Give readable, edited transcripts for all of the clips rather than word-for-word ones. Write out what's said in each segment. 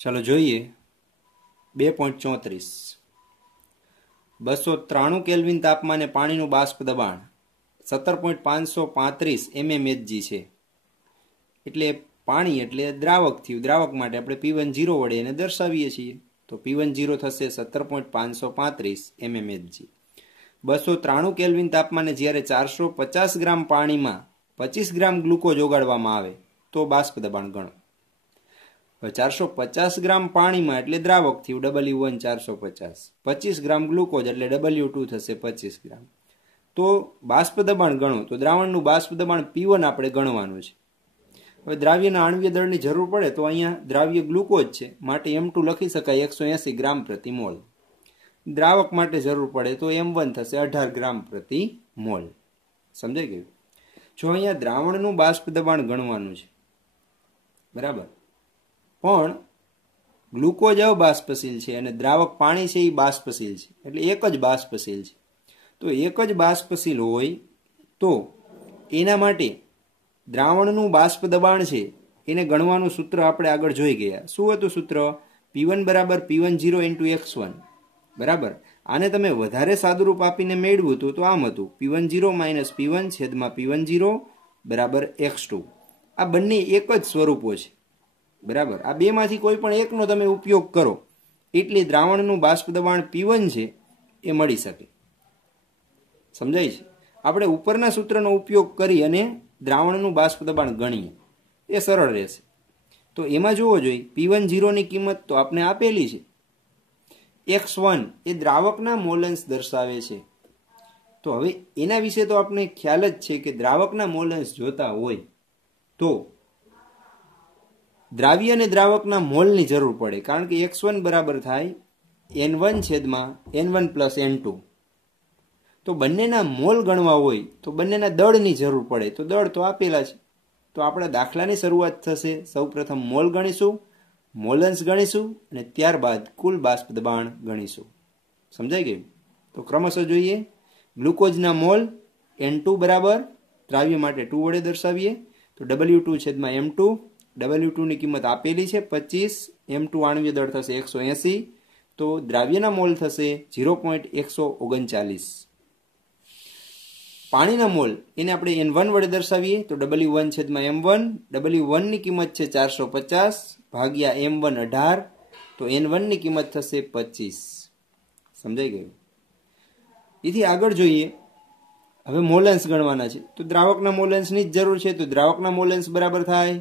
चलो જોઈએ 2.34 293 કેલ્વિન તાપમાને પાણીનું બાષ્પ દબાણ 17.535 mmHg છે। એટલે પાણી એટલે દ્રાવક થયું। દ્રાવક માટે આપણે P10 વડે એને દર્શાવીએ છીએ। તો P10 થશે 17.535 mmHg। 293 કેલ્વિન તાપમાને જ્યારે 450 ગ્રામ પાણીમાં 25 ગ્રામ ગ્લુકોઝ ઓગાળવામાં આવે તો બાષ્પ દબાણ ગણો। 450 ગ્રામ પાણીમાં એટલે દ્રાવક થયું W1 450, 25 ગ્રામ ગ્લુકોઝ એટલે W2 થશે 25 ગ્રામ। તો બાષ્પ દબાણ ગણો તો દ્રાવણનું બાષ્પ દબાણ P1 આપણે ગણવાનું છે। હવે દ્રાવ્યના આણ્વીય દળની જરૂર પડે તો અહીંયા દ્રાવ્ય ગ્લુકોઝ છે માટે M2 લખી શકાય 180 ગ્રામ પ્રતિ મોલ। દ્રાવક માટે જરૂર પડે તો M1 થશે 18 ગ્રામ પ્રતિ મોલ। સમજાઈ ગયું? જો અહીંયા દ્રાવણનું બાષ્પ દબાણ ગણવાનું છે બરાબર, પણ ગ્લુકોઝ અબાષ્પશીલ છે અને દ્રાવક પાણી છે એ બાષ્પશીલ છે, એટલે એક જ બાષ્પશીલ છે। તો એક જ બાષ્પશીલ હોય તો એના માટે દ્રાવણનું બાષ્પ દબાણ છે એને ગણવાનું સૂત્ર આપણે આગળ જોઈ ગયા। શું હતું સૂત્ર? P1 બરાબર P10 × x1 બરાબર। આને તમે વધારે સાદુરૂપ આપીને મેળવ્યું હતું તો આમ હતું P10 - P1 છેદમાં P10 બરાબર x2। આ બંને એક જ સ્વરૂપો છે બરાબર। આ બેમાંથી કોઈ પણ એકનો તમે ઉપયોગ કરો એટલે દ્રાવણનું બાષ્પ દબાણ P1 છે એ મળી શકે। સમજાય છે? આપણે ઉપરના સૂત્રનો ઉપયોગ કરી અને દ્રાવણનું બાષ્પ દબાણ ગણીએ એ સરળ રહેશે। તો એમાં જોવો જોઈએ P10 ની કિંમત તો આપણે આપેલી છે, x1 એ દ્રાવકના મોલન્સ દર્શાવે છે। તો હવે એના વિશે તો આપણે ખ્યાલ જ છે કે દ્રાવકના મોલન્સ જોતા હોય તો દ્રાવ્ય અને દ્રાવકના મોલની જરૂર પડે, કારણ કે x1 બરાબર થાય N1 છેદમાં N1 પ્લસ N2। તો બંનેના મોલ ગણવા હોય તો બંનેના દળની જરૂર પડે, તો દળ તો આપેલા છે। તો આપણા દાખલાની શરૂઆત થશે, સૌપ્રથમ મોલ ગણીશું, મોલન્સ ગણીશું અને ત્યારબાદ કુલ બાષ્પ દબાણ ગણીશું। સમજાઈ ગયું? તો ક્રમશઃ જોઈએ। ગ્લુકોઝના મોલ N2 બરાબર દ્રાવ્ય માટે 2 વડે દર્શાવીએ તો W2 છેદમાં M2। W2 ની કિંમત આપેલી છે 25, M2 આણ્વીય દળ થશે 180, તો દ્રાવ્યના મોલ થશે 0.139। પાણીના મોલ એને આપણે N1 વડે દર્શાવીએ તો W1 છેદમાં M1। W1 ની કિંમત છે 450 ભાગ્યા M1 18, તો N1 ની કિંમત થશે 25। સમજાઈ ગયું? એથી આગળ જોઈએ, હવે મોલન્સ ગણવાના છે તો દ્રાવકના મોલન્સની જ જરૂર છે। તો દ્રાવકના મોલન્સ બરાબર થાય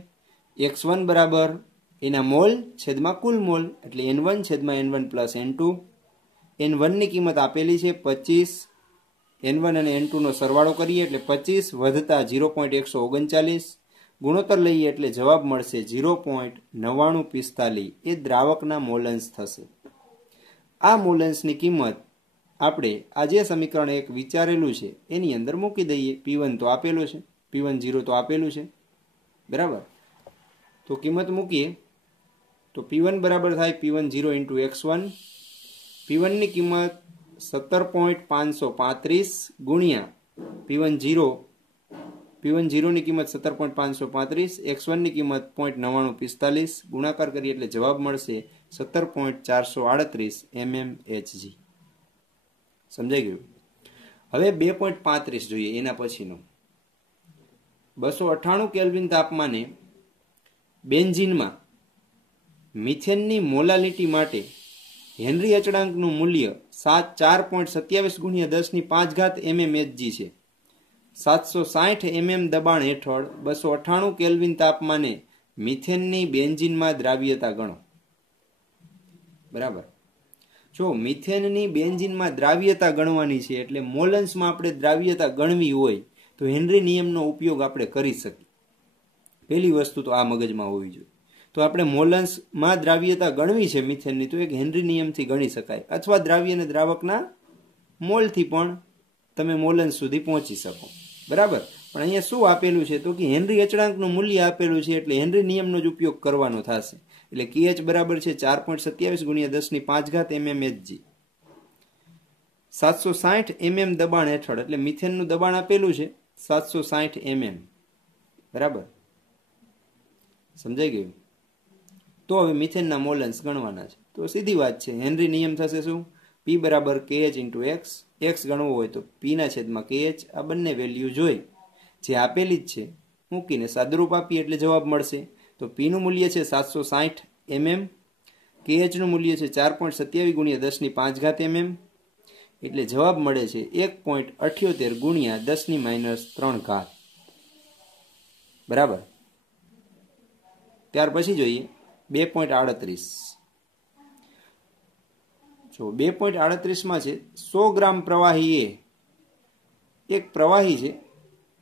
x1 બરાબર એના મોલ છેદમાં કુલ મોલ, એટલે N1 છેદમાં N1 પ્લસ N2। N1 ની કિંમત આપેલી છે 25, N1 અને N2 નો સરવાળો કરીએ એટલે 25 વધતા 0.139, ગુણોત્તર લઈએ એટલે જવાબ મળશે 0.9945 એ દ્રાવકના મોલન્સ થશે। આ મોલન્સની કિંમત આપણે આ જે સમીકરણ એક વિચારેલું છે એની અંદર મૂકી દઈએ। P1 તો આપેલું છે, P10 તો આપેલું છે બરાબર। તો કિંમત મૂકીએ તો P1 બરાબર થાય P10 × x1। P1 ની કિંમત 17.535 ગુણ્યા P10 ની કિંમત 17.535, x1 ની કિંમત 0.9945 ગુણાકાર કરીએ એટલે જવાબ મળશે 17.438 mmHg। સમજાઈ ગયું? હવે 2.35 જોઈએ એના પછીનો। 298 કેલ્વિન તાપમાને બેન્ઝીનમાં મિથેનની મોલાલિટી માટે હેનરી અચળાંકનું મૂલ્ય 4.27 ગુણ્યા 10⁵ mmHg છે। 760 mm દબાણ હેઠળ 298 કેલ્વિન તાપમાને મિથેનની બેન્ઝીનમાં દ્રાવ્યતા ગણો બરાબર। જો મિથેનની બેન્ઝીનમાં દ્રાવ્યતા ગણવાની છે એટલે મોલન્સમાં આપણે દ્રાવ્યતા ગણવી હોય તો હેનરી નિયમનો ઉપયોગ આપણે કરી શકીએ। પહેલી વસ્તુ તો આ મગજમાં હોવી જોઈએ। તો આપણે મોલન્સમાં દ્રાવ્યતા ગણવી છે મિથેનની તો એક હેનરી નિયમથી ગણી શકાય, અથવા દ્રાવ્ય અને દ્રાવકના મોલથી પણ તમે મોલન્સ સુધી પહોંચી શકો બરાબર। પણ અહીંયા શું આપેલું છે તો કે હેનરી અચળાંકનું મૂલ્ય આપેલું છે એટલે હેનરી નિયમનો જ ઉપયોગ કરવાનો થશે। એટલે KH બરાબર છે 4.27 ગુણ્યા 10⁵ mmHg। 760 mm દબાણ હેઠળ એટલે મિથેનનું દબાણ આપેલું છે 760 mm બરાબર। સમજાઈ ગયું? તો હવે મિથેનના મોલન્સ ગણવાના છે। તો સીધી વાત છે, હેનરી નિયમ થશે શું? P બરાબર KH ઇન્ટુ એક્સ, એક્સ ગણવો હોય તો પીના છેદમાં KH, આ બંને વેલ્યુ જોઈ જે આપેલી જ છે મૂકીને સાદુરૂપ આપીએ એટલે જવાબ મળશે। તો પીનું મૂલ્ય છે 760 mm, KHનું મૂલ્ય છે 4.27 ગુણ્યા 10⁵ mm, એટલે જવાબ મળે છે 1.78 ગુણ્યા 10⁻³ બરાબર। ત્યાર પછી જોઈએ 2.38। જો 2.38 માં છે 100 ગ્રામ પ્રવાહી એ, એક પ્રવાહી છે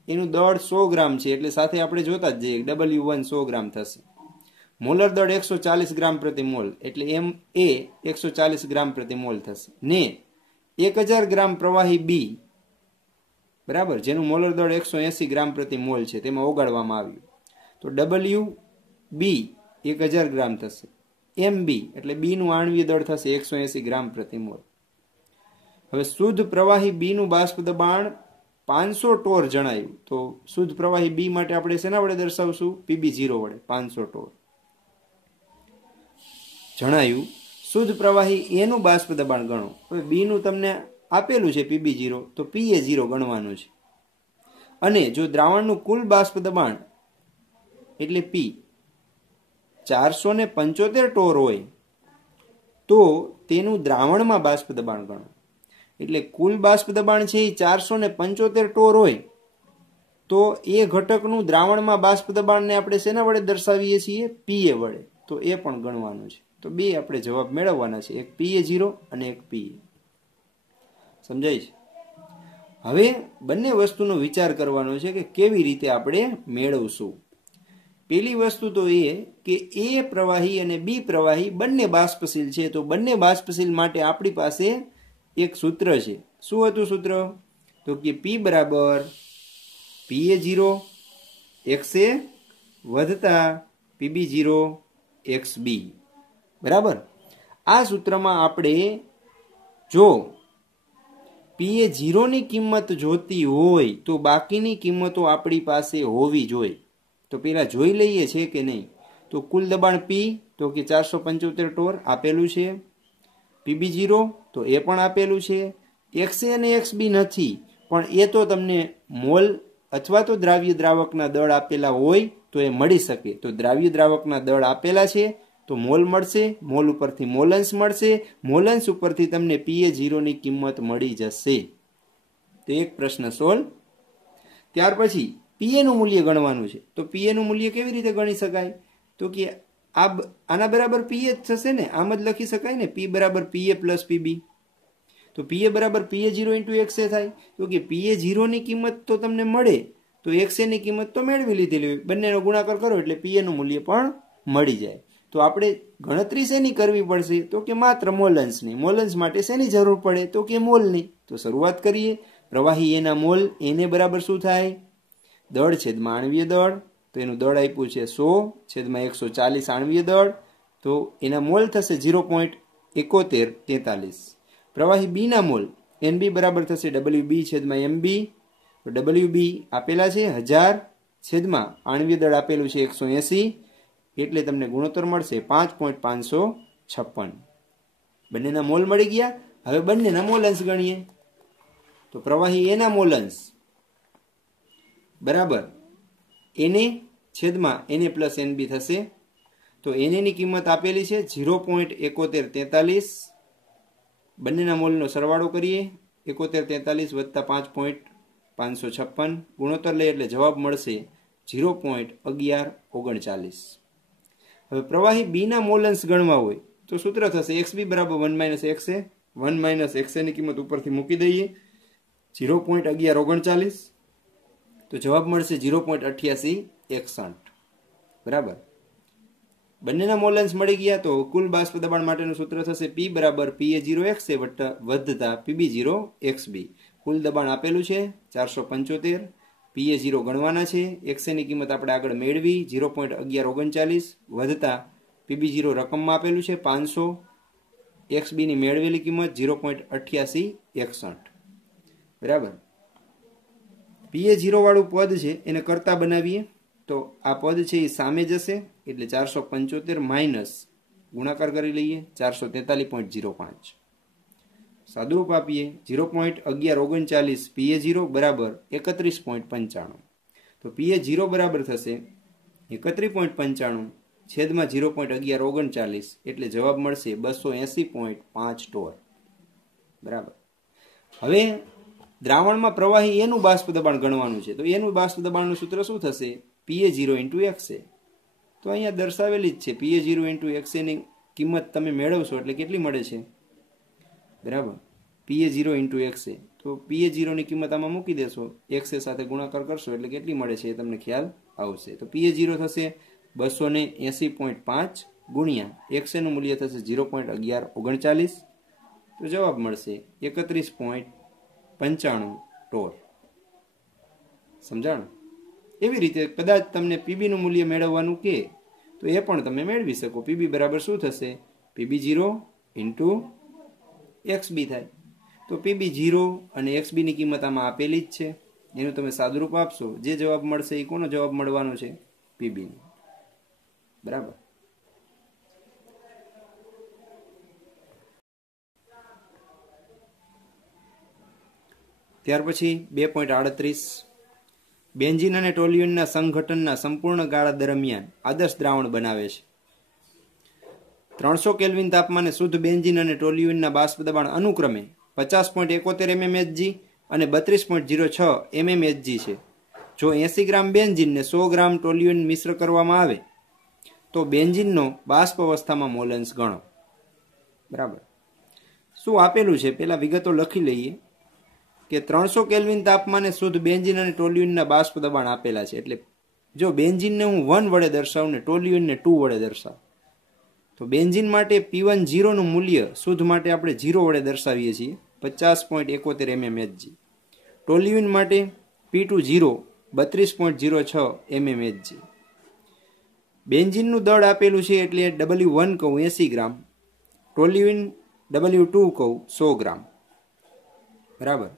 એનું દળ 100 ગ્રામ છે, એટલે સાથે આપણે જોતા જ જઈએ W1 100 ગ્રામ થશે। મોલર દળ 140 ગ્રામ પ્રતિ મોલ, એટલે એમ એ 140 ગ્રામ પ્રતિ મોલ થશે ને 1000 ગ્રામ પ્રવાહી બી બરાબર, જેનું મોલર દળ 180 ગ્રામ પ્રતિ મોલ છે, તેમાં ઓગાળવામાં આવ્યું, તો ડબલ્યુ બી 1000 ગ્રામ થશે। એમ બી એટલે બી નું આણ્વીય દળ થશે 180 ગ્રામ પ્રતિ મોલ। હવે શુદ્ધ પ્રવાહી બી નું બાષ્પ દબાણ 500 ટોર જણાયું, તો શુદ્ધ પ્રવાહી બી માટે આપણે શેના વડે દર્શાવશું? PB0 વડે 500 ટોર જણાયું। શુદ્ધ પ્રવાહી એ નું બાષ્પ દબાણ ગણો। હવે બી નું તમને આપેલું છે PB0, તો PA0 ગણવાનું છે। અને જો દ્રાવણનું કુલ બાષ્પ દબાણ એટલે P 475 ટોર હોય તો તેનું દ્રાવણમાં બાષ્પ દબાણ ગણો। એટલે કુલ બાષ્પ દબાણ છે એ 475 ટોર હોય તો એ ઘટકનું દ્રાવણમાં બાષ્પ દબાણને આપણે શેના વડે દર્શાવીએ છીએ? PA વડે, તો એ પણ ગણવાનું છે। તો બે આપણે જવાબ મેળવવાના છે, એક PA0 અને એક PA। સમજાય છે? હવે બંને વસ્તુનો વિચાર કરવાનો છે કે કેવી રીતે આપણે મેળવશું। પેલી વસ્તુ તો એ કે એ પ્રવાહી અને બી પ્રવાહી બંને બાષ્પશીલ છે, તો બંને બાષ્પશીલ માટે આપણી પાસે એક સૂત્ર છે। શું હતું સૂત્ર? તો કે P બરાબર PA0 XA વત્તા PB0 XB બરાબર। આ સૂત્રમાં આપણે જો PA0 ની કિંમત જોતી હોય તો બાકીની કિંમતો આપણી પાસે હોવી જોઈએ। તો પેલા જોઈ લઈએ છે કે નહીં। તો કુલ દબાણ P તો કે 475 ટોર આપેલું છે, PB0 તો એ પણ આપેલું છે, XA અને XB નથી પણ એ તો તમને મોલ અથવા તો દ્રાવ્ય દ્રાવકના દળ આપેલા હોય તો એ મળી શકે। તો દ્રાવ્ય દ્રાવકના દળ આપેલા છે તો મોલ મળશે, મોલ ઉપરથી મોલન્સ મળશે, મોલન્સ ઉપરથી તમને PA0 ની કિંમત મળી જશે। તો એક પ્રશ્ન સોલ્વ। ત્યાર પછી PA નું મૂલ્ય ગણવાનું છે। તો PA નું મૂલ્ય કેવી રીતે ગણી શકાય? તો કે આના બરાબર PA જ થશે ને, આમ જ લખી શકાય ને, P બરાબર PA પ્લસ PB। તો PA બરાબર PA0 ઇન્ટુ XA થાય। તો કે PA0 ની કિંમત તો તમને મળે તો XA ની કિંમત તો મેળવી લીધેલી, બંનેનો ગુણાકાર કરો એટલે PA નું મૂલ્ય પણ મળી જાય। તો આપણે ગણતરી શેની કરવી પડશે? તો કે માત્ર મોલન્સની। મોલન્સ માટે શેની જરૂર પડે? તો કે મોલની। તો શરૂઆત કરીએ। પ્રવાહી એના મોલ એને બરાબર શું થાય? દળ છેદમાં આણ્વીય દળ, તો એનું દળ આપ્યું છે 100 છેદમાં 140 આણ્વીય દળ, તો એના મોલ થશે 0.7143। પ્રવાહી બી ના મોલ NB બરાબર થશે WB છેદમાં MB, તો WB આપેલા છે 1000 છેદમાં આણ્વીય દળ આપેલું છે 180, એટલે તમને ગુણોત્તર મળશે 5.556। બંનેના મોલ મળી ગયા। હવે બંનેના મોલન્સ ગણીએ। તો પ્રવાહી એના મોલન્સ બરાબર Na છેદમાં Na પ્લસ NB થશે। તો Na ની કિંમત આપેલી છે 0.7143। બંનેના મોલનો સરવાળો કરીએ, 7143 વત્તા 5.556 ગુણોત્તર લઈએ એટલે જવાબ મળશે 0.1139। હવે પ્રવાહી બી ના મોલન્સ ગણવા હોય તો સૂત્ર થશે XB બરાબર 1 XA, 1 XA ની કિંમત ઉપરથી મૂકી દઈએ 0.1139, તો જવાબ મળશે 0.8861 બરાબર। બંનેના મોલન્સ મળી ગયા। તો કુલ બાષ્પ દબાણ માટેનું સૂત્ર થશે P બરાબર PA0 XA વત્તા PB0 XB। કુલ દબાણ આપેલું છે 475, PA0 ગણવાના છે, XA ની કિંમત આપણે આગળ મેળવી 0.1139 વત્તા PB0 રકમમાં આપેલું છે 500, XB ની મેળવેલી કિંમત 0.8861 બરાબર। PA0 વાળું પદ છે એને કરતા બનાવીએ। તો આ પદ છે એ સામે જશે એટલે 475 માઇનસ ગુણાકાર કરી લઈએ 443.05 સાદુરૂપ આપીએ 0.1139 PA0 બરાબર 31.95 તો PA0 બરાબર થશે 31.95 છેદમાં 0.1139 એટલે જવાબ મળશે 280.5 ટોર બરાબર। હવે દ્રાવણમાં પ્રવાહી એનું બાષ્પ દબાણ ગણવાનું છે તો એનું બાષ્પ દબાણનું સૂત્ર શું થશે PA0 × XA તો અહીંયા દર્શાવેલી જ છે PA0 × XA ની કિંમત તમે મેળવશો એટલે કેટલી મળે છે બરાબર PA0 × XA તો PA0 ની કિંમત આમાં મૂકી દેશો XA સાથે ગુણાકાર કરશો એટલે કેટલી મળે છે એ તમને ખ્યાલ આવશે તો PA0 થશે 280.5 ગુણ્યા XA નું મૂલ્ય થશે 0.1139 તો જવાબ મળશે 31.95 ટોર સમજાણું। એવી રીતે કદાચ તમને PB નું મૂલ્ય મેળવવાનું કે તો એ પણ તમે મેળવી શકો PB બરાબર શું થશે PB0 × XB થાય તો PB0 અને XB ની કિંમત આમાં આપેલી જ છે એનું તમે સાદુરૂપ આપશો જે જવાબ મળશે એ કોનો જવાબ મળવાનો છે PB નો બરાબર। ત્યાર પછી 2.38 બેન્ઝીન અને ટોલ્યુઇનના સંઘટનના સંપૂર્ણ ગાળા દરમિયાન આદર્શ દ્રાવણ બનાવે છે। 300 કેલ્વિન તાપમાને શુદ્ધ બેન્ઝીન અને ટોલ્યુઇનના બાષ્પ દબાણ અનુક્રમે 50.71 mmHg અને 32.06 mmHg છે। જો 80 ગ્રામ બેન્ઝીન ને 100 ગ્રામ ટોલ્યુઇન મિશ્ર કરવામાં આવે તો બેન્ઝીનનો બાષ્પ અવસ્થામાં મોલન્સ ગણો બરાબર। શું આપેલું છે પેલા વિગતો લખી લઈએ કે 300 કેલ્વિન તાપમાને શુદ્ધ બેન્ઝીન અને ટોલ્યુઇનના બાષ્પ દબાણ આપેલા છે એટલે જો બેન્ઝીનને હું 1 વડે દર્શાવું ને ટોલ્યુઇનને 2 વડે દર્શાવું તો બેન્ઝીન માટે P10 નું મૂલ્ય શુદ્ધ માટે આપણે 0 વડે દર્શાવીએ છીએ 50.71 mmHg ટોલ્યુઇન માટે P20 32.06 mmHg બેન્ઝીનનું દળ આપેલું છે એટલે W1 કહું 80 ગ્રામ ટોલ્યુઇન W2 કહું 100 ગ્રામ બરાબર।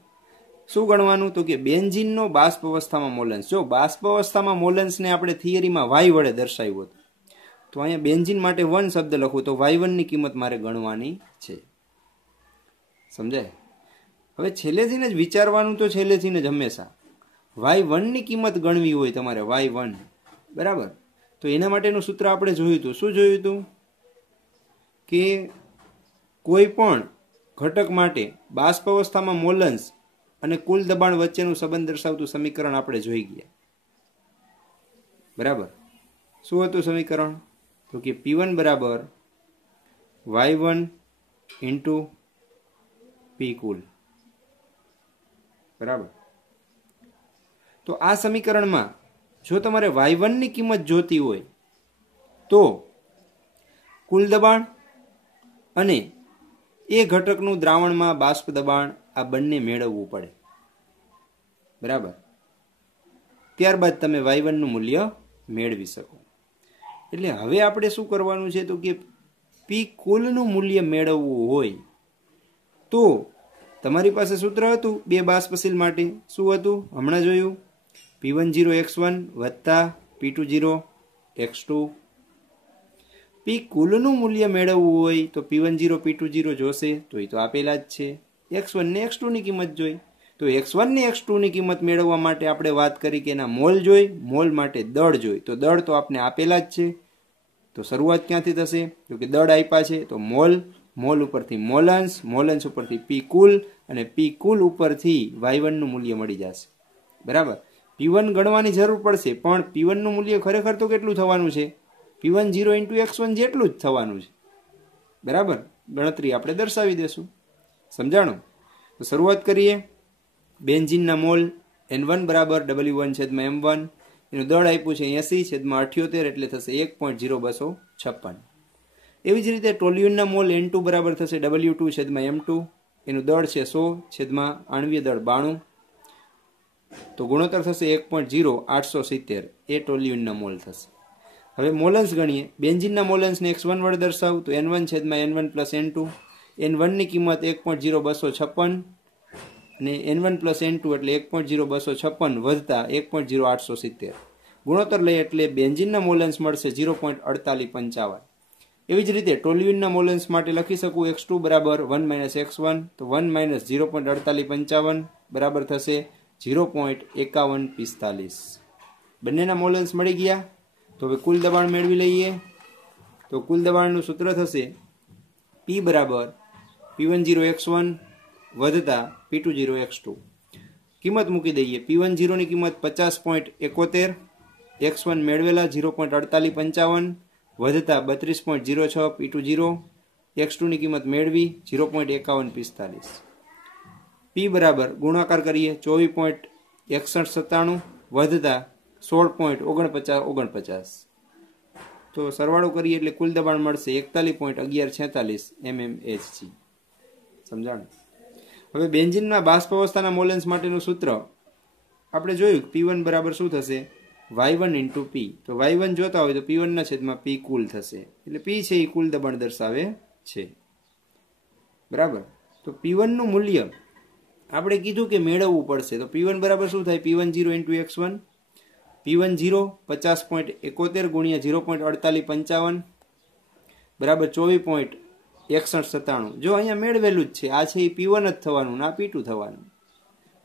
શું ગણવાનું તો કે બેન્ઝીનનો બાષ્પ અવસ્થામાં મોલન્સ જો બાષ્પ અવસ્થામાં મોલન્સને આપણે થિયરીમાં y વડે દર્શાવ્યું હતું તો અહીંયા બેન્ઝીન માટે 1 શબ્દ લખું તો y1 ની કિંમત મારે ગણવાની છે સમજાય। હવે છેલ્લેથીને જ વિચારવાનું તો છેલ્લેથીને જ હંમેશા y1 ની કિંમત ગણવી હોય તમારે y1 બરાબર તો એના માટેનું સૂત્ર આપણે જોયું હતું શું જોયું હતું કે કોઈ પણ ઘટક માટે બાષ્પ અવસ્થામાં મોલન્સ અને કુલ દબાણ વચ્ચેનું સંબંધ દર્શાવતું સમીકરણ આપણે જોઈ ગયા બરાબર। શું હતું સમીકરણ તો કે P1 બરાબર y1 × P કુલ બરાબર। તો આ સમીકરણમાં જો તમારે y1 ની કિંમત જોતી હોય તો કુલ દબાણ અને એ ઘટકનું દ્રાવણમાં બાષ્પ દબાણ આ બંને મેળવવું પડે બરાબર ત્યારબાદ તમે y1 નું મૂલ્ય મેળવી શકો એટલે હવે આપણે શું કરવાનું છે તો કે P કુલનું મૂલ્ય મેળવવું હોય તો તમારી પાસે સૂત્ર હતું બે બાષ્પશીલ માટે શું હતું હમણાં જોયું P10 x1 P20 x2 P કુલનું મૂલ્ય મેળવવું હોય તો P10 P20 જોશે તો એ તો આપેલા જ છે x1 ને x2 ની કિંમત જોઈ તો x1 ને x2 ની કિંમત મેળવવા માટે આપણે વાત કરી કે એના મોલ જોઈ મોલ માટે દળ જોઈ તો દળ તો આપણે આપેલા જ છે તો શરૂઆત ક્યાંથી થશે તો કે દળ આપ્યા છે તો મોલ મોલ ઉપરથી મોલન્સ મોલન્સ ઉપરથી P કુલ અને P કુલ ઉપરથી y1 નું મૂલ્ય મળી જશે બરાબર। P1 ગણવાની જરૂર પડશે પણ P1 નું મૂલ્ય ખરેખર તો કેટલું થવાનું છે P10 × x1 જેટલું જ થવાનું છે બરાબર ગણતરી આપણે દર્શાવી દેશું સમજાણું તો શરૂઆત કરીએ બેન્ઝીનના મોલ N1 બરાબર W1/m1 એનું દળ આપ્યું છે 80/78 એટલે થશે 1.0256 એવી જ રીતે ટોલ્યુઇનના મોલ N2 બરાબર થશે W2/m2 એનું દળ છે 100 આણ્વીય દળ 92 તો ગુણોત્તર થશે 1.0870 એ ટોલ્યુઇનના મોલ થશે। હવે મોલન્સ ગણીએ બેન્ઝીનના મોલન્સને x1 વડે દર્શાવું તો N1/n1 + N2 N1 ની કિંમત 1.0256 અને N1 + N2 એટલે 1.0256 વધતા 1.0870 ગુણોત્તર લઈએ એટલે બેન્ઝીનના મોલેન્સ મળશે 0.4855. એવી જ રીતે ટોલ્યુઇનના મોલેન્સ માટે લખી શકું x2 બરાબર 1 - x1, તો 1 - 0.4855 બરાબર થશે 0.5145. બંનેના મોલેન્સ મળી ગયા. તો હવે કુલ દબાણ મેળવી લઈએ. તો કુલ દબાણનું સૂત્ર થશે P બરાબર P10x1 વત્તા P20x2. કિંમત મૂકી દઈએ. P10 ની કિંમત 50.71, x1 મેળવેલા 0.4855 વત્તા 32.06 P20, x2 ની કિંમત મેળવી 0.5145. P બરાબર ગુણાકાર કરીએ 24.6197 વત્તા 16.4949. તો સરવાળો કરીએ એટલે કુલ દબાણ મળશે 41.1146 mmHg. સમજાણ. હવે બેન્ઝીનના બાષ્પ અવસ્થાના મોલેન્સ માટેનું સૂત્ર આપણે જોયું. P1 બરાબર શું થશે? Y1 × P. તો Y1 જોતા હોય તો P1 ના છેદમાં P કુલ થશે. એટલે P છે એ કુલ દબાણ દર્શાવે છે. બરાબર. તો P1 નું મૂલ્ય આપણે કીધું કે મેળવવું પડશે. તો P1 બરાબર શું થાય? P10 × x1. P10 50.71 ગુણ્યા 0.4855 બરાબર 24.6197. જો અહીંયા મેળવેલું જ છે. આ છે એ P1 જ થવાનું, ના P2 થવાનું.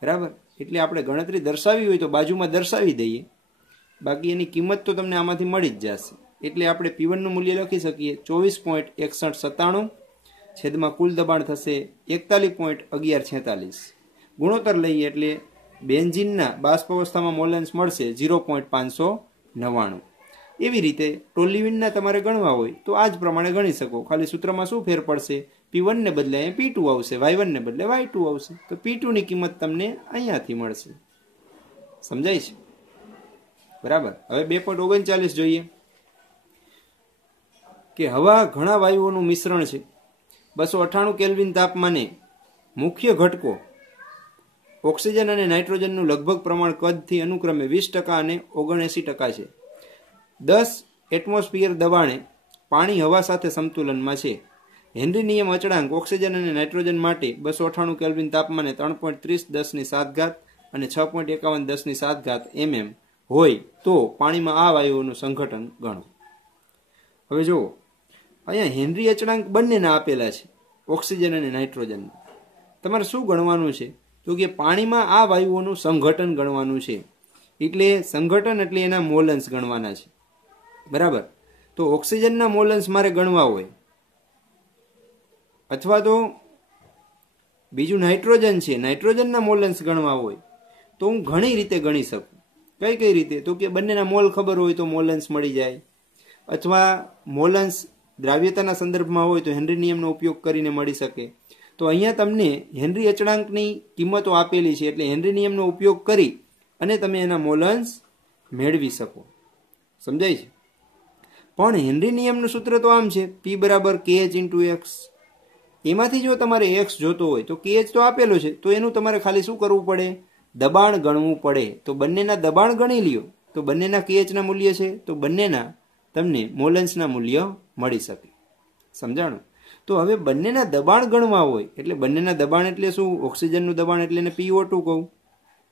બરાબર. એટલે આપણે ગણતરી દર્શાવી હોય તો બાજુમાં દર્શાવી દઈએ. બાકી એની કિંમત તો તમને આમાંથી મળી જ જશે. એટલે આપણે P1 નું મૂલ્ય લખી શકીએ 24.6197 છેદમાં કુલ દબાણ થશે 41.1146. ગુણોત્તર લઈએ એટલે બેન્ઝીનના બાષ્પ અવસ્થામાં મોલેન્સ મળશે 0.599. એવી રીતે ટોલ્યુઇનના તમારે ગણવા હોય તો આ જ પ્રમાણે ગણી શકો. ખાલી સૂત્રમાં શું ફેર પડશે? P1 ને બદલે અહીંયા P2 આવશે, Y1 ને બદલે Y2 આવશે. તો P2 ની કિંમત તમને અહીંયાથી મળશે. સમજાય છે? બરાબર. હવે 2.39 જોઈએ કે હવા ઘણા વાયુઓનું મિશ્રણ છે. 298 કેલ્વિન તાપમાને મુખ્ય ઘટકો ઓક્સિજન અને નાઇટ્રોજનનું લગભગ પ્રમાણ કદથી અનુક્રમે 20% અને 79% છે. 10 એટમોસ્ફિયર દબાણે પાણી હવા સાથે સંતુલનમાં છે. હેનરી નિયમ અચળાંક ઓક્સિજન અને નાઇટ્રોજન માટે 298 કેલ્વિન તાપમાને 3.30 10 અને 6.51 10 mm હોય તો પાણીમાં આ વાયુઓનું સંઘટન ગણો. હવે જુઓ, અહીંયા હેનરી અચળાંક બંનેના આપેલા છે, ઓક્સિજન અને નાઇટ્રોજન. તમારે શું ગણવાનું છે? તો કે પાણીમાં આ વાયુઓનું સંઘટન ગણવાનું છે. એટલે સંઘટન એટલે એના મોલન્સ ગણવાના છે. બરાબર. તો ઓક્સિજનના મોલન્સ મારે ગણવા હોય અથવા તો બીજું નાઇટ્રોજન છે, નાઇટ્રોજનના મોલન્સ ગણવા હોય તો હું ઘણી રીતે ગણી શકું. કઈ રીતે? તો કે બંનેના મોલ ખબર હોય તો મોલન્સ મળી જાય, અથવા મોલન્સ દ્રાવ્યતાના સંદર્ભમાં હોય તો હેનરી નિયમનો ઉપયોગ કરીને મળી શકે. તો અહીંયા તમને હેનરી અચળાંકની કિંમતો આપેલી છે એટલે હેનરી નિયમનો ઉપયોગ કરી અને તમે એના મોલન્સ મેળવી શકો. સમજાય છે? પણ હેનરી નિયમનું સૂત્ર તો આમ છે P બરાબર KH × X. એમાંથી જો તમારે X જોતો હોય તો KH તો આપેલો છે, તો એનું તમારે ખાલી શું કરવું પડે? દબાણ ગણવું પડે. તો બંનેના દબાણ ગણી લ્યો તો બંનેના KH ના મૂલ્ય છે તો બંનેના તમને મોલન્સના મૂલ્ય મળી શકે. સમજાણું? તો હવે બંનેના દબાણ ગણવા હોય એટલે બંનેના દબાણ એટલે શું? ઓક્સિજનનું દબાણ એટલે એને PO2 કહું,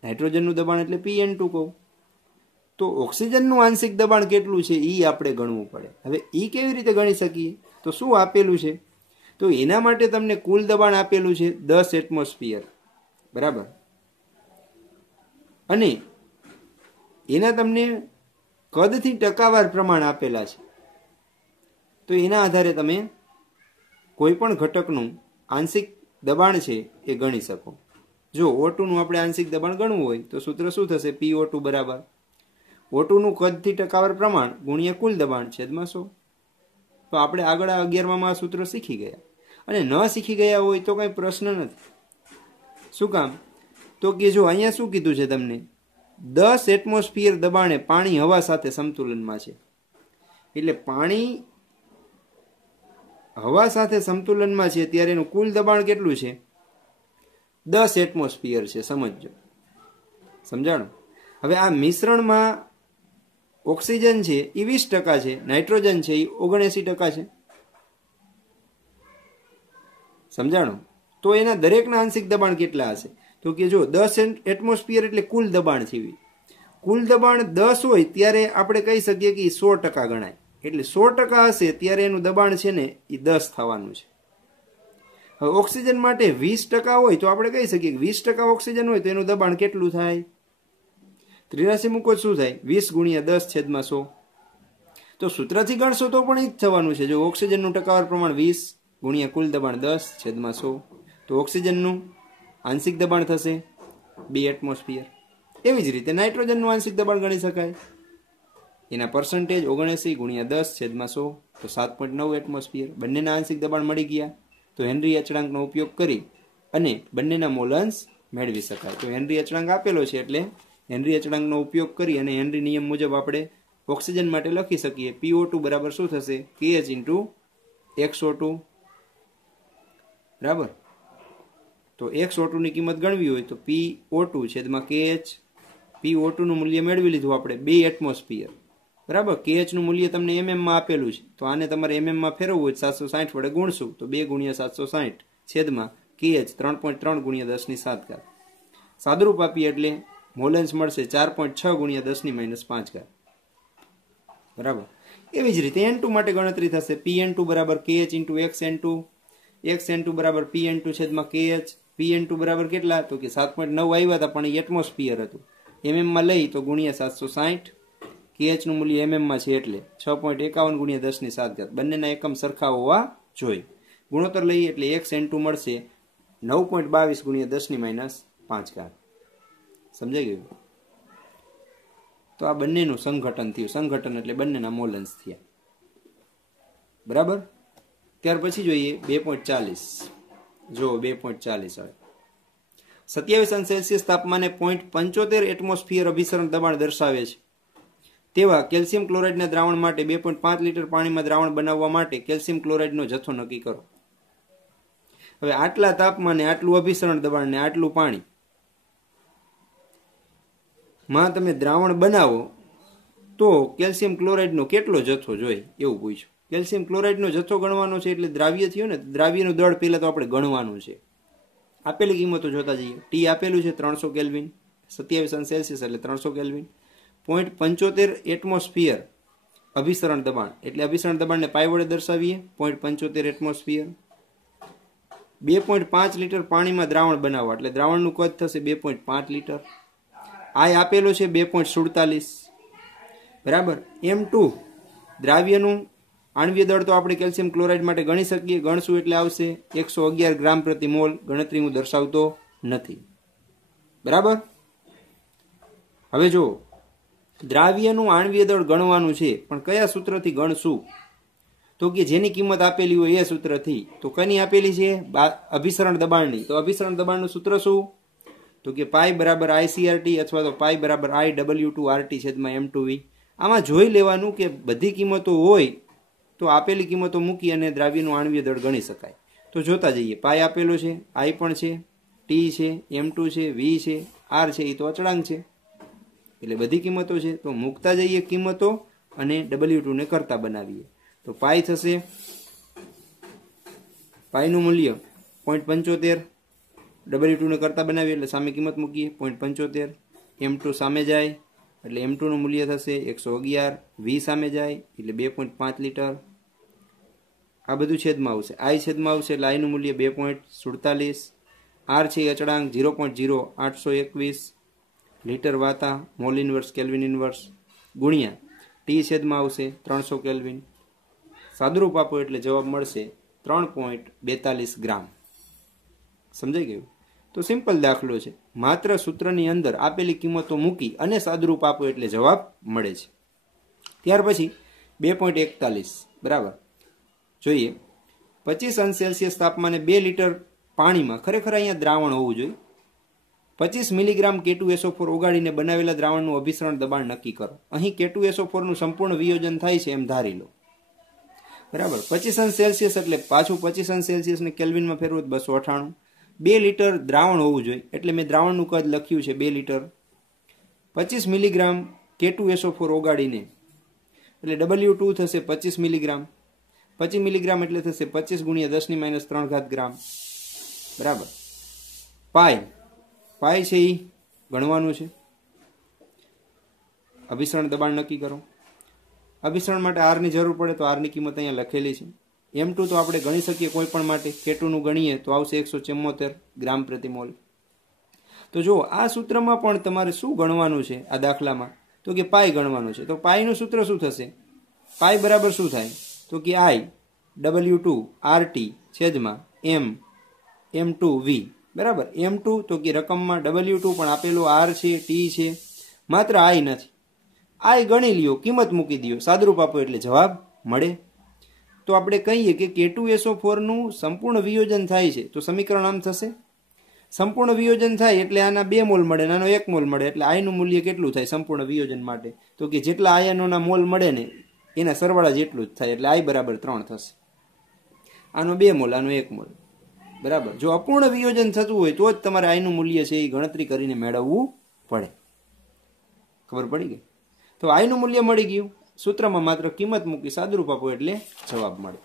નાઇટ્રોજનનું દબાણ એટલે PN2 કહું. તો ઓક્સિજનનું આંશિક દબાણ કેટલું છે એ આપણે ગણવું પડે. હવે એ કેવી રીતે ગણી શકીએ? તો શું આપેલું છે? તો એના માટે તમને કુલ દબાણ આપેલું છે 10 એટમોસ્ફિયર. બરાબર. અને એના તમને કદથી ટકાવાર પ્રમાણ આપેલા છે. તો એના આધારે તમે કોઈ પણ ઘટકનું આંશિક દબાણ છે એ ગણી શકો. જો O2 નું આપણે આંશિક દબાણ ગણવું હોય તો સૂત્ર શું થશે? PO2 બરાબર O2 નું કદથી ટકાવાર પ્રમાણ ગુણ્યા કુલ દબાણ છેદમાં 100. તો આપણે આગળ 11માં આ સૂત્ર શીખી ગયા. અને ન શીખી ગયા હોય તો કંઈ પ્રશ્ન નથી. શું કામ? તો કે જો અહીંયા શું કીધું છે તમને? 10 એટમોસ્ફિયર દબાણે પાણી હવા સાથે સમતુલનમાં છે. એટલે પાણી હવા સાથે સંતુલનમાં છે ત્યારે એનું કુલ દબાણ કેટલું છે? 10 એટમોસ્ફિયર છે. સમજજો. સમજાણું? હવે આ મિશ્રણમાં ઓક્સિજન છે એ 20% છે, નાઇટ્રોજન છે એ 79% છે. સમજાણું? તો એના દરેકના આંશિક દબાણ કેટલા હશે? તો કે જો 10 એટમોસ્ફિયર એટલે કુલ દબાણ છે. કુલ દબાણ 10 હોય ત્યારે આપણે કહી શકીએ કે 100% ગણાય. એટલે 100% હશે ત્યારે એનું દબાણ છે ને એ 10 થવાનું છે. હવે ઓક્સિજન માટે 20% હોય તો આપણે કહી શકીએ કે 20% ઓક્સિજન હોય તો એનું દબાણ કેટલું થાય? 83 મૂકો શું થાય? 20 ગુણ્યા 10/100. તો સૂત્રથી ગણશો તો પણ એ જ થવાનું છે. જો ઓક્સિજનનું ટકાવાર પ્રમાણ 20 ગુણ્યા કુલ દબાણ 10/100, તો ઓક્સિજનનું આંશિક દબાણ થશે 2 એટમોસ્ફિયર. એવી જ રીતે નાઇટ્રોજનનું આંશિક દબાણ ગણી શકાય. એના પર્સન્ટેજ 79 ગુણ્યા 10/100, તો 7.9 એટમોસ્ફિયર. બંનેના આંશિક દબાણ મળી ગયા. તો હેનરી અચળાંકનો ઉપયોગ કરી અને બંનેના મોલન્સ મેળવી શકાય. તો હેનરી અચળાંક આપેલો છે એટલે હેનરી અચળાંકનો ઉપયોગ કરી અને હેનરી નિયમ મુજબ આપણે ઓક્સિજન માટે લખી શકીએ. PO2 બરાબર શું થશે? KH into XO2. બરાબર. તો XO2 ની કિંમત ગણવી હોય તો PO2 છેદમાં KH. PO2 નું મૂલ્ય મેળવી લીધું આપણે 2 એટમોસ્ફિયર. બરાબર. KH નું મૂલ્ય તમને mm માં આપેલું છે, તો આને તમારે mm માં ફેરવવું હોય 760 વડે ગુણશું તો 2 ગુણ્યા 760 છેદમાં KH 3.3 ગુણ્યા 10/7. સાદુરૂપ આપીએ એટલે મોલેન્સ મળશે 4.6 ગુણ્યા 10-5. બરાબર. એવી જ રીતે N2 માટે ગણતરી થશે. PN2 બરાબર KH ઇન્ટુ XN2. XN2 બરાબર PN2 છેદમાં KH. PN2 બરાબર કેટલા? તો કે 7.9 આવ્યા હતા પણ એ એટમોસ્ફિયર હતું. mm માં લઈ તો ગુણ્યા 760. KH નું મૂલ્ય mm માં છે એટલે 6.51 ગુણ્યા 10/7. બંનેના એકમ સરખા હોવા જોઈએ. ગુણોત્તર લઈએ એટલે XN2 મળશે 9.22 ગુણ્યા 10-5. સમજાઈ ગયું? તો આ બંનેનું સંઘટન થયું. સંઘટન એટલે બંનેના મોલન્સ થયા. બરાબર. ત્યાર પછી જોઈએ 2.40. જો 2.40 આવે 27°C તાપમાને 0.75 એટમોસ્ફિયર અભિસરણ દબાણ દર્શાવે છે તેવા કેલ્શિયમ ક્લોરાઇડના દ્રાવણ માટે 2.5 લીટર પાણીમાં દ્રાવણ બનાવવા માટે કેલ્શિયમ ક્લોરાઇડનો જથ્થો નક્કી કરો. હવે આટલા તાપમાને આટલું અભિસરણ દબાણ ને આટલું પાણી માં તમે દ્રાવણ બનાવો તો કેલ્શિયમ ક્લોરાઇડનો કેટલો જથ્થો જોઈએ એવું પૂછ્યું. કેલ્શિયમ ક્લોરાઇડનો જથ્થો ગણવાનો છે એટલે દ્રાવ્ય થયો ને, દ્રાવ્યનું દળ પહેલા તો આપણે ગણવાનું છે. આપેલી કિંમતો જોતા જઈએ. ટી આપેલું છે 300 કેલ્વિન, 27°C એટલે 300 કેલ્વિન. 0.75 એટમોસ્ફિયર અભિસરણ દબાણ એટલે અભિસરણ દબાણને પાઈ વડે દર્શાવીએ. 0.75 એટમોસ્ફિયર. 2.5 લીટર પાણીમાં દ્રાવણ બનાવવા એટલે દ્રાવણનું કદ થશે 2.5 લીટર. આય આપેલો છે 2.47. બરાબર. M2 દ્રાવ્યનું આણ્વીય દળ તો આપણે કેલ્શિયમ ક્લોરાઇડ માટે ગણી શકીએ. ગણશું એટલે આવશે 111 ગ્રામ પ્રતિ મોલ. ગણતરી હું દર્શાવતો નથી. બરાબર. હવે જો દ્રાવ્યનું આણ્વીય દળ ગણવાનું છે પણ કયા સૂત્રથી ગણશું? તો કે જેની કિંમત આપેલી હોય એ સૂત્રથી. તો કની આપેલી છે? અભિસરણ દબાણની. તો અભિસરણ દબાણનું સૂત્ર શું? તો કે પાઈ બરાબર ICRT અથવા તો પાઈ બરાબર IW2RT છેદમાં M2V. આમાં જોઈ લેવાનું કે બધી કિંમતો હોય તો આપેલી કિંમતો મૂકી અને દ્રાવ્યનું આણ્વીય દળ ગણી શકાય. તો જોતા જઈએ. પાઈ આપેલો છે, I પણ છે, T છે, M2 છે, V છે, R છે, એ તો અચળાંક છે એટલે બધી કિંમતો છે. તો મૂકતા જઈએ કિંમતો અને W2 ને કરતા બનાવીએ. તો પાઈ થશે, પાઈનું મૂલ્ય 0.75. W2 ને કરતા બનાવીએ એટલે સામે કિંમત મૂકીએ 0.75. M2 સામે જાય એટલે M2 નું મૂલ્ય થશે 111. V સામે જાય એટલે 2.5 લીટર. આ બધું છેદમાં આવશે. I છેદમાં આવશે એટલે I નું મૂલ્ય 2.47. R છે અચળાંક 0.0821 લીટર વાતા મોલ ઇનવર્સ કેલ્વિન ઇનવર્સ ગુણ્યા T છેદમાં આવશે 300 કેલ્વિન. સાદુરૂપ આપો એટલે જવાબ મળશે 3.42 ગ્રામ. સમજાઈ ગયું? તો સિમ્પલ દાખલો છે. માત્ર સૂત્રની અંદર આપેલી કિંમતો મૂકી અને સાદુરૂપ આપો એટલે જવાબ મળે છે. ત્યાર પછી 2.41. બરાબર. જોઈએ 25°C તાપમાને 2 લીટર પાણીમાં ખરેખર અહીંયા દ્રાવણ હોવું જોઈએ 25 મિલીગ્રામ K2SO4 ઓગાળીને બનાવેલા દ્રાવણનું અભિસરણ દબાણ નક્કી કરો. અહીં K2SO4 નું સંપૂર્ણ વિયોજન થાય છે એમ ધારી લો. બરાબર. 25°C એટલે પાછું 25°C ને કેલ્વિનમાં ફેરવું 298. 2 લીટર દ્રાવણ હોવું જોઈએ એટલે મેં દ્રાવણનું કદ લખ્યું છે 2 લીટર. 25 મિલીગ્રામ K2SO4 ઓગાળીને એટલે W2 થશે 25 મિલીગ્રામ. 25 મિલીગ્રામ એટલે થશે 25 ગુણ્યા 10-3 ગ્રામ. બરાબર. પાઈ છે એ ગણવાનું છે. અભિસરણ દબાણ નક્કી કરો. અભિસરણ માટે આરની જરૂર પડે તો આરની કિંમત અહીંયા લખેલી છે. M2 તો આપણે ગણી શકીએ કોઈ પણ માટે. K2 નું ગણીએ તો આવશે 174 ગ્રામ પ્રતિ મોલ. તો જો આ સૂત્રમાં પણ તમારે શું ગણવાનું છે આ દાખલામાં? તો કે પાઈ ગણવાનું છે. તો પાઈનું સૂત્ર શું થશે? પાઈ બરાબર શું થાય? તો કે I W2 RT છેદમાં M M2V. બરાબર. M2 તો કે રકમમાં, W2 પણ આપેલો, R છે, T છે, માત્ર I નથી. I ગણી લ્યો, કિંમત મૂકી દો, સાદરૂપ આપો એટલે જવાબ મળે. તો આપણે કહીએ કે K2SO4 નું સંપૂર્ણ વિયોજન થાય છે તો સમીકરણ આમ થશે. સંપૂર્ણ વિયોજન થાય એટલે આના 2 મોલ મળે, આનો 1 મોલ મળે, એટલે I નું મૂલ્ય કેટલું થાય સંપૂર્ણ વિયોજન માટે? તો કે જેટલા આયનોના મોલ મળે ને એના સરવાળા જેટલું જ થાય, એટલે I બરાબર 3 થશે. આનો 2 મોલ, આનો 1 મોલ. બરાબર. જો અપૂર્ણ વિયોજન થતું હોય તો જ તમારે I નું મૂલ્ય છે એ ગણતરી કરીને મેળવવું પડે. ખબર પડી ગઈ? તો I નું મૂલ્ય મળી ગયું. સૂત્રમાં માત્ર કિંમત મૂકી સાદરૂપ આપો એટલે જવાબ મળે.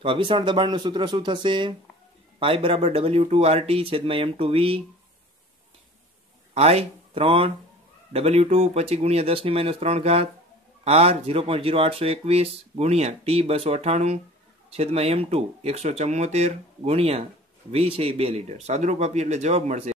તો અભિસરણ દબાણનું સૂત્ર શું થશે? પાઈ બરાબર W2 RT છેદમાં M2V. I 3, W2 25 ગુણ્યા 10 - 3 ઘાત, R 0.0821 ગુણ્યા T 298 છેદમાં M2 174 ગુણ્યા V છે એ 2 લીટર. સાદરૂપ આપીએ એટલે જવાબ મળશે